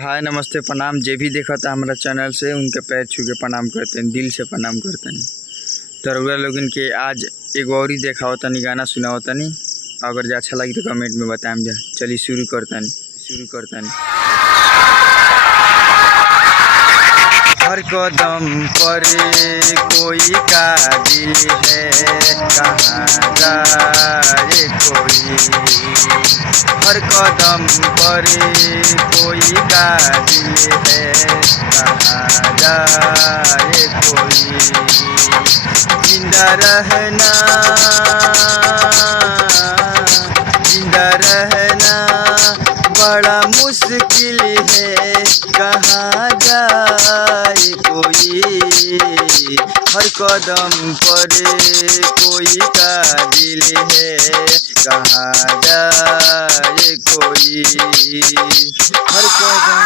हाय नमस्ते प्रणाम। जे भी देखा था हमारा चैनल से उनके पैर छू के प्रणाम करते हैं, दिल से प्रणाम करते हैं। तो रउआ लोगन के आज एगो और ही देखा होता नहीं, गाना सुना होता नहीं। अगर जो अच्छा लगी तो कमेंट में बताएं जा। चलिए शुरू करता नहीं। हर कदम पर कोई का दिल है, कहाँ जाए कोई। हर कदम पर कोई का दिल है, कहाँ जाए कोई। जिंदा रहना बड़ा मुश्किल है, कहाँ जाए कोई। हर कदम पर कोई का दिल है, कहाँ जाए कोई। हर कदम